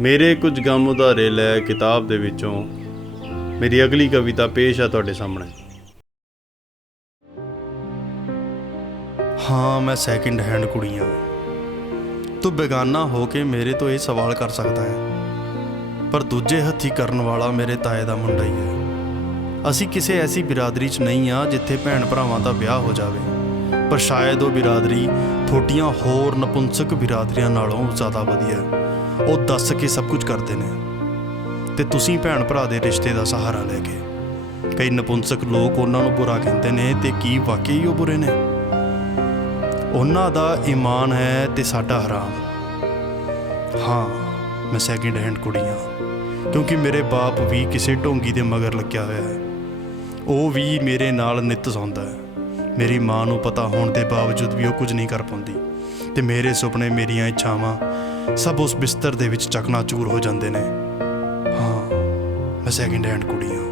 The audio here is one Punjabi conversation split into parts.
ਮੇਰੇ ਕੁਝ ਗਮ ਉਧਾਰੇ ਲੈ ਕਿਤਾਬ ਦੇ ਵਿੱਚੋਂ ਮੇਰੀ ਅਗਲੀ ਕਵਿਤਾ ਪੇਸ਼ ਆ ਤੁਹਾਡੇ ਸਾਹਮਣੇ। ਹਾਂ, ਮੈਂ ਸੈਕਿੰਡ ਹੈਂਡ ਕੁੜੀਆਂ ਤੂੰ ਬੇਗਾਨਾ ਹੋ ਕੇ ਮੇਰੇ ਤੋਂ ਇਹ ਸਵਾਲ ਕਰ ਸਕਦਾ ਹੈ, ਪਰ ਦੂਜੇ ਹੱਥੀ ਕਰਨ ਵਾਲਾ ਮੇਰੇ ਤਾਏ ਦਾ ਮੁੰਡਾ ਹੀ ਹੈ। ਅਸੀਂ ਕਿਸੇ ਐਸੀ ਬਿਰਾਦਰੀ 'ਚ ਨਹੀਂ ਆ ਜਿੱਥੇ ਭੈਣ ਭਰਾਵਾਂ ਦਾ ਵਿਆਹ ਹੋ ਜਾਵੇ। ਪਰ ਸ਼ਾਇਦ ਉਹ ਬਿਰਾਦਰੀ ਥੋਟੀਆਂ ਹੋਰ ਨਪੁੰਸਕ ਬਿਰਾਦਰੀਆਂ ਨਾਲੋਂ ਜ਼ਿਆਦਾ ਵਧੀਆ ਹੈ। ਉਹ ਦੱਸ ਕੇ ਸਭ ਕੁਝ ਕਰਦੇ ਨੇ। ਤੇ ਤੁਸੀਂ ਭੈਣ ਭਰਾ ਦੇ ਰਿਸ਼ਤੇ ਦਾ ਸਹਾਰਾ ਲੈ ਕੇ। ਕਈ ਨਪੁੰਸਕ ਲੋਕ ਉਹਨਾਂ ਨੂੰ ਬੁਰਾ ਕਹਿੰਦੇ ਨੇ ਤੇ ਕੀ ਵਾਕਈ ਉਹ ਬੁਰੇ ਨੇ? ਉਹਨਾਂ ਦਾ ਈਮਾਨ ਹੈ ਤੇ ਸਾਡਾ ਹਰਾਮ। ਹਾਂ, ਮੈਂ ਸੈਕਿੰਡ ਹੈਂਡ ਕੁੜੀਆਂ ਕਿਉਂਕਿ ਮੇਰੇ ਬਾਪ ਵੀ ਕਿਸੇ ਢੋਂਗੀ ਦੇ ਮਗਰ ਲੱਗਿਆ ਹੋਇਆ ਹੈ। ਉਹ ਵੀ ਮੇਰੇ ਨਾਲ ਨਿੱਤ ਸੌਂਦਾ ਹੈ। ਮੇਰੀ ਮਾਂ ਨੂੰ ਪਤਾ ਹੋਣ ਦੇ ਬਾਵਜੂਦ ਵੀ ਉਹ ਕੁਝ ਨਹੀਂ ਕਰ ਪਾਉਂਦੀ। ਤੇ ਮੇਰੇ ਸੁਪਨੇ ਮੇਰੀਆਂ ਇੱਛਾਵਾਂ ਸਭ ਉਸ ਬਿਸਤਰ ਦੇ ਵਿੱਚ ਚਕਨਾਚੂਰ ਹੋ ਜਾਂਦੇ ਨੇ। ਹਾਂ, ਮੈਂ ਸੈਕਿੰਡ ਹੈਂਡ ਕੁੜੀ ਹਾਂ।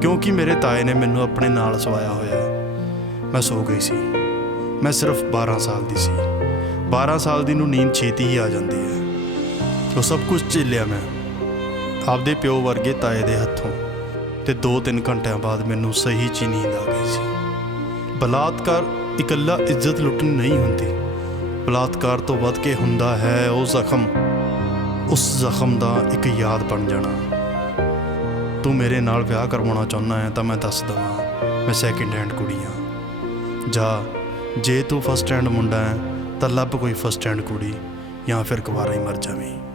ਕਿਉਂਕਿ ਮੇਰੇ ਤਾਏ ਨੇ ਮੈਨੂੰ ਆਪਣੇ ਨਾਲ ਸਵਾਇਆ ਹੋਇਆ ਮੈਂ ਸੋ ਗਈ ਸੀ। ਮੈਂ ਸਿਰਫ 12 ਸਾਲ ਦੀ ਸੀ। 12 ਸਾਲ ਦੀ ਨੂੰ ਨੀਂਦ ਛੇਤੀ ਹੀ ਆ ਜਾਂਦੀ ਹੈ। ਉਹ ਸਭ ਕੁਝ ਝੇਲਿਆ ਮੈਂ। ਆਪਦੇ ਪਿਓ ਵਰਗੇ ਤਾਏ ਦੇ ਹੱਥੋਂ ਤੇ 2-3 ਘੰਟਿਆਂ ਬਾਅਦ ਮੈਨੂੰ ਸਹੀ ਚ ਨੀਂਦ ਆ ਗਈ ਸੀ। ਬਲਾਤਕਾਰ ਇਕੱਲਾ ਇੱਜ਼ਤ ਲੁੱਟਣੀ ਨਹੀਂ ਹੁੰਦੀ। ਬਲਾਤਕਾਰ ਤੋਂ ਵੱਧ ਕੇ ਹੁੰਦਾ ਹੈ ਉਹ ਜ਼ਖਮ। ਉਸ ਜ਼ਖਮ ਦਾ ਇੱਕ ਯਾਦ ਬਣ ਜਾਣਾ। ਤੂੰ ਮੇਰੇ ਨਾਲ ਵਿਆਹ ਕਰਵਾਉਣਾ ਚਾਹੁੰਦਾ ਹੈ ਤਾਂ ਮੈਂ ਦੱਸ ਦਵਾਂ, ਮੈਂ ਸੈਕਿੰਡ ਹੈਂਡ ਕੁੜੀ ਹਾਂ। ਜਾ, ਜੇ ਤੂੰ ਫਸਟ ਹੈਂਡ ਮੁੰਡਾ ਹੈ ਤਾਂ ਲੱਭ ਕੋਈ ਫਸਟ ਹੈਂਡ ਕੁੜੀ ਜਾਂ ਫਿਰ ਕੁਵਾਰਾ ਹੀ ਮਰ ਜਾਵੇਂ।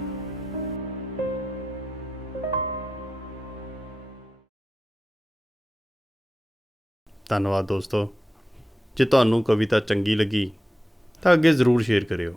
ਧੰਨਵਾਦ ਦੋਸਤੋ। ਜੇ ਤੁਹਾਨੂੰ ਕਵਿਤਾ ਚੰਗੀ ਲੱਗੀ ਤਾਂ ਅੱਗੇ ਜ਼ਰੂਰ ਸ਼ੇਅਰ ਕਰਿਓ।